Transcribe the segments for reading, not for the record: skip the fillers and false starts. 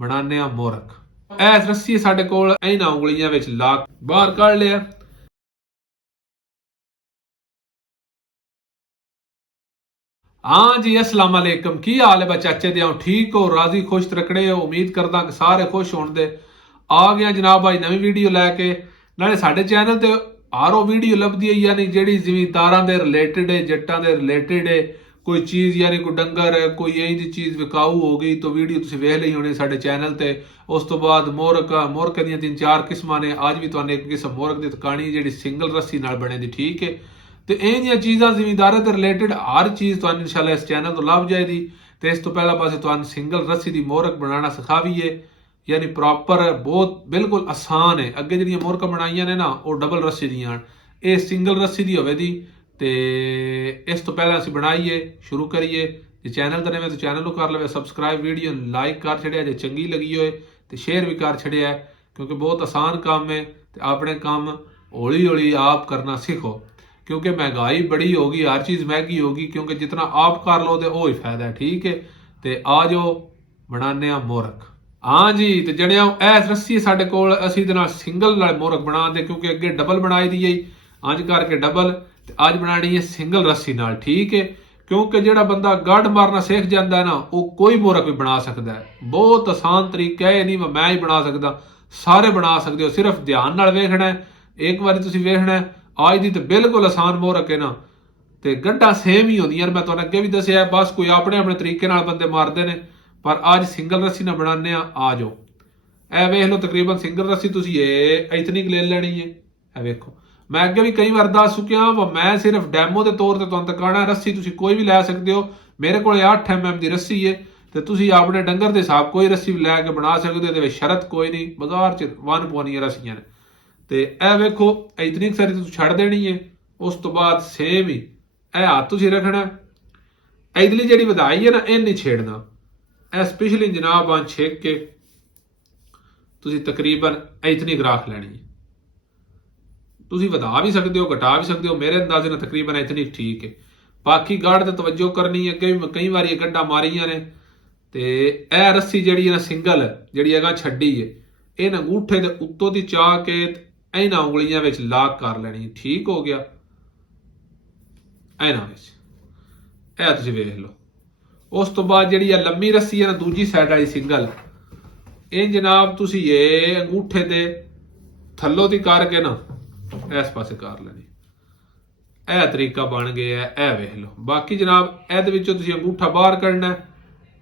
ਬਣਾਉਂਦੇ ਆ ਮੋਰਕ। ਐਸ ਰੱਸੀ ਸਾਡੇ ਕੋਲ ਇਹਨਾਂ ਉਂਗਲੀਆਂ ਵਿੱਚ ਲਾ ਬਾਹਰ ਕੱਢ ਲਿਆ। हाँ जी, अस्सलाम वालेकुम। की हाल है बचाचे दे? ठीक हो, राजी खुश तकड़े हो? उम्मीद करदा कि सारे खुश होण दे। आ गया जनाब भाई नवी वीडियो लैके। नाले साडे चैनल ते हर वो वीडियो लभदी है यानी जेहड़ी जिमींदारां दे रिलेटेड है, जट्टां दे रिलेटेड है। कोई चीज़ यानी कोई डंगर कोई यही दी चीज़ विकाऊ हो गई तो वीडियो तुसीं वेख लई होनी साडे चैनल ते। उस तो बाद मोरक दियां 3-4 किस्मां ने। अज भी तुहानूं एक किस्म मोरक दी दिखाणी जेहड़ी सिंगल रस्सी नाल बने दी, ठीक है। तो इह चीज़ां जिमींदारां दे रिलेटेड हर चीज़ तुहानूं इंशाअल्लाह इस चैनल तो लभ जाएगी। तो इस तो पहला पासे तुहानूं सिंगल रस्सी दी मोरक बनाना सिखावीए, यानी प्रॉपर बहुत बिल्कुल आसान है। अगे जिहड़ियां मोरकां बनाईयां ने ना वो डबल रस्सी दियां, ये सिंगल रस्सी दी होवे दी। ते इस तो पहले असीं बनाईए शुरू करिए। जे चैनल ते नवें तो चैनल नूं कर लवे सबसक्राइब, वीडियो लाइक कर छड़िया, जे चंगी लगी होए तो शेयर भी कर छड़िया, क्योंकि बहुत आसान काम है। तो अपने काम हौली हौली आप करना सीखो, क्योंकि महंगाई बड़ी होगी, हर चीज़ महंगी होगी। क्योंकि जितना आप कर लो तो वो ही फायदा है, ठीक है। तो आ जाओ बनाने मोरक। हाँ जी, तो जड़िया ऐस रस्सी साढ़े कोल असीं दे नाल सिंगल नाल मोरक बना दे, क्योंकि अगे डबल बनाई दी है अंज करके डबल, ते अज बनानी है सिंगल रस्सी नाल, ठीक है। क्योंकि जिहड़ा बंदा गढ़ मारना सीख जाता है ना, वो कोई मोरक भी बना सकता है। बहुत आसान तरीका है, नहीं मैं ही बना सकता, सारे बना सकते हो। सिर्फ ध्यान नाल वेखना है, एक बार तुसीं वेखना है। आज दी तो बिल्कुल आसान मोरक है ना, तो गड्ढा सेम ही होंदियां। मैं तुहानूं अगे भी दस्सिया, बस कोई अपने अपने तरीके नाल बंदे मारते हैं। पर अज सिंगल रस्सी नाल बनाने आ जाओ। ए वेख लो, तकरीबन सिंगल रस्सी तुसीं इतनी ले लेनी है। ए वेखो, मैं अगे भी कई बार दस चुकिया, मैं सिर्फ डैमो के तौर पर तुहानूं दिखाना। रस्सी तुसीं कोई भी लै सकते हो। मेरे को 8 mm की रस्सी है, तो तुसीं अपने डंगर के हिसाब कोई रस्सी भी लैके बना सकते हो। ये शरत कोई नहीं, बाजार च वन पौनियां रस्सियां ने। तो यह वेखो, इतनी सारी तुम छड़ देनी है। उस तो बाद सेम ही यह हाथ तुसीं रखना। इधली जी वधाई है ना, इन नहीं छेड़ना। यह स्पेशली जनाब छेक के तुसीं तकरीबन इतनी राख लैनी है। तुसीं वधा भी सकते हो, घटा भी सकते हो। मेरे अंदाजे नाल तकरीबन इतनी ठीक है। बाकी गाढ़ ते तवज्जो करनी है, कई बार गड्ढा मारियां ने। तो यह रस्सी जी है ना सिंगल, जी अगर छड्डी है, इन अंगूठे के उत्तों दी चाह के इन्हां उंगलियां विच लाक कर लैनी, ठीक हो गया। इन्हां विच यह तुसीं वेख लो। उस तो बाद जी लंबी रस्सी है ना, दूजी साइड वाली सिंगल, इन जनाब तुसीं ये अंगूठे दे थल्लों दी करके ना इस पासे कर लैनी। यह तरीका बन गया है, यह वेख लो। बाकी जनाब इहदे विचों तुसीं अंगूठा बाहर कढ़ना,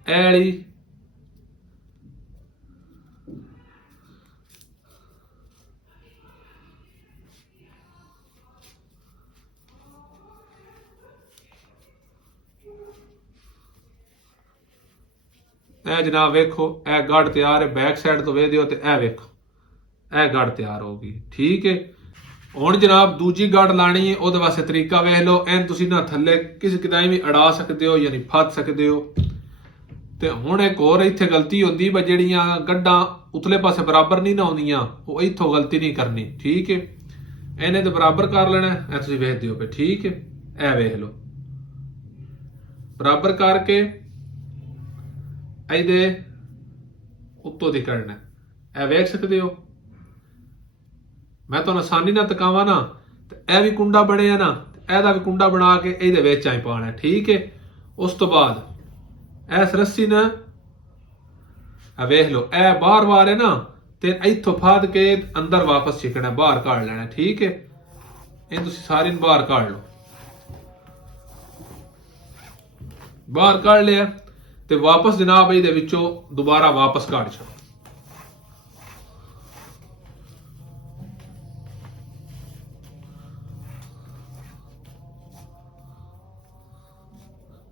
यह वाली ए जनाब वेखो, यह गढ़ तैयार है। बैक साइड तो वेख दिओ, तो यह वेखो यह गढ़ तैयार होगी, ठीक है। हुण जनाब दूजी गढ़ लानी है, उहदे वास्ते तरीका वेख लो। इन तुसीं ना थल्ले किसी किदाई भी अड़ा सकते हो, यानी फस सकते हो। तो हुण एक होर इत्थे गलती होंदी, ब जिहड़ियां गड्ढां उतले पासे बराबर नहीं ना आउंदियां, वो इत्थों गलती नहीं करनी, ठीक है। इन्हें तो बराबर कर लेना है, तुसीं वेख दिओ पे, ठीक है। यह वेख लो, बराबर करके ਇਹਦੇ ਉੱਤੋਂ ਦੀ ਕਰਨਾ। ਇਹ ਵੇਖ ਸਕਦੇ ਹੋ। ਮੈਂ ਤੁਹਾਨੂੰ ਆਸਾਨੀ ਨਾਲ ਤਕਾਵਾਂ ਨਾ, ਤੇ ਇਹ ਵੀ ਕੁੰਡਾ ਬਣਿਆ ਨਾ, ਇਹਦਾ ਵੀ ਕੁੰਡਾ ਬਣਾ ਕੇ ਇਹਦੇ ਵਿੱਚ ਆਈ ਪਾਣਾ, ਠੀਕ ਹੈ। ਉਸ ਤੋਂ ਬਾਅਦ ਇਸ ਰੱਸੀ ਨਾ ਇਹ ਵੇਖ ਲਓ, ਇਹ ਬਾਰ-ਬਾਰ ਹੈ ਨਾ, ਤੇ ਇੱਥੋਂ ਫਾਦ ਕੇ ਅੰਦਰ ਵਾਪਸ ਛਿਕਣਾ, ਬਾਹਰ ਕੱਢ ਲੈਣਾ, ਠੀਕ ਹੈ। ਇਹ ਤੁਸੀਂ ਸਾਰੀ ਨੂੰ ਬਾਹਰ ਕੱਢ ਲਓ। ਬਾਹਰ ਕੱਢ ਲਿਆ ਤੇ वापस जनाब ਇਹਦੇ ਵਿੱਚੋਂ ਦੁਬਾਰਾ वापस ਕੱਢ ਛੱਡੋ।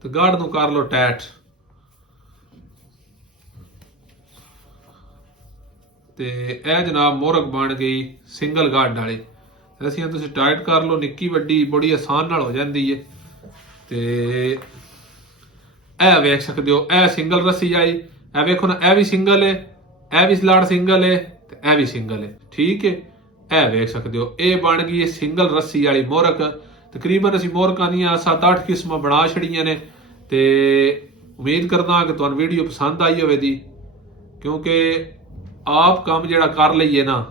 ਤੇ ਗਾੜ ਨੂੰ ਕਰ ਲਓ ਟੈਟ। ਤੇ ਇਹ ਜਨਾਬ ਮੋਰਕ ਬਣ ਗਈ ਸਿੰਗਲ ਗਾੜ ਵਾਲੀ। ਅਸੀਂ ਤੁਸੀਂ ਟਾਈਟ ਕਰ ਲਓ, ਨਿੱਕੀ ਵੱਡੀ ਬੜੀ ਆਸਾਨ ਨਾਲ ਹੋ ਜਾਂਦੀ ਹੈ। ਤੇ ਇਹ ਵੇਖ ਸਕਦੇ ਹੋ, ਇਹ ਸਿੰਗਲ ਰੱਸੀ ਆਈ। ਇਹ ਵੇਖੋ ਨਾ, ਇਹ ਵੀ ਸਿੰਗਲ ਹੈ, ਇਹ ਵੀ ਸਲਾੜ ਸਿੰਗਲ ਹੈ, ਤੇ ਇਹ ਵੀ ਸਿੰਗਲ ਹੈ, ਠੀਕ ਹੈ। ਇਹ ਵੇਖ ਸਕਦੇ ਹੋ, ਇਹ ਬਣ ਗਈ ਹੈ ਸਿੰਗਲ ਰੱਸੀ ਵਾਲੀ ਮੋਰਕ। ਤਕਰੀਬਨ ਅਸੀਂ ਮੋਰਕਾਂ ਦੀਆਂ 7-8 ਕਿਸਮਾਂ ਬਣਾ ਛੜੀਆਂ ਨੇ। ਤੇ ਉਮੀਦ ਕਰਦਾ ਕਿ ਤੁਹਾਨੂੰ ਵੀਡੀਓ ਪਸੰਦ ਆਈ ਹੋਵੇਗੀ। क्योंकि आप काम ਜਿਹੜਾ ਕਰ ਲਈਏ ਨਾ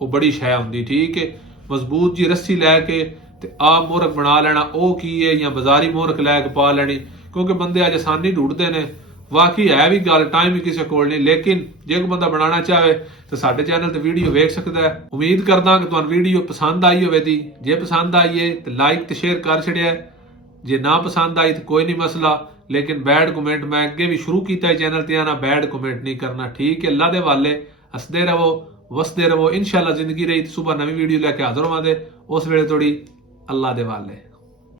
ਉਹ ਬੜੀ ਸ਼ੈ ਹੁੰਦੀ ਠੀਕ ਹੈ ਮਜ਼ਬੂਤ ਜੀ ਰੱਸੀ ਲੈ ਕੇ ਤੇ ਆਪ ਮੋਹਰਕ ਬਣਾ ਲੈਣਾ ਉਹ ਕੀ ਹੈ ਜਾਂ ਬਾਜ਼ਾਰੀ ਮੋਹਰਕ ਲੈ ਕੇ ਪਾ ਲੈਣੀ ਕਿਉਂਕਿ ਬੰਦੇ ਅੱਜ ਆਸਾਨੀ ਢੂੰਡਦੇ ਨੇ ਵਾਕਈ ਹੈ ਵੀ ਗੱਲ ਟਾਈਮ ਹੀ ਕਿਸੇ ਕੋਲ ਨਹੀਂ ਲੇਕਿਨ ਜੇ ਕੋਈ ਬੰਦਾ ਬਣਾਉਣਾ ਚਾਹੇ ਤਾਂ ਸਾਡੇ ਚੈਨਲ ਤੇ ਵੀਡੀਓ ਵੇਖ ਸਕਦਾ ਹੈ ਉਮੀਦ ਕਰਦਾ ਕਿ ਤੁਹਾਨੂੰ ਵੀਡੀਓ ਪਸੰਦ ਆਈ ਹੋਵੇ ਦੀ ਜੇ ਪਸੰਦ ਆਈ ਹੈ ਤੇ ਲਾਈਕ ਤੇ ਸ਼ੇਅਰ ਕਰ ਛੜਿਆ ਜੇ ਨਾ ਪਸੰਦ ਆਈ ਤਾਂ ਕੋਈ ਨਹੀਂ ਮਸਲਾ लेकिन बैड कमेंट मैं अगे भी शुरू किया चैनल ते आना बैड कमेंट नहीं करना ठीक है अल्लाह दे वाले हसदे रहो वसदे रहो इंशाल्लाह जिंदगी रही तो सुबह नवी वीडियो लेके हाजिर होवांगे उस वेले थोड़ी अल्लाह दे वाले।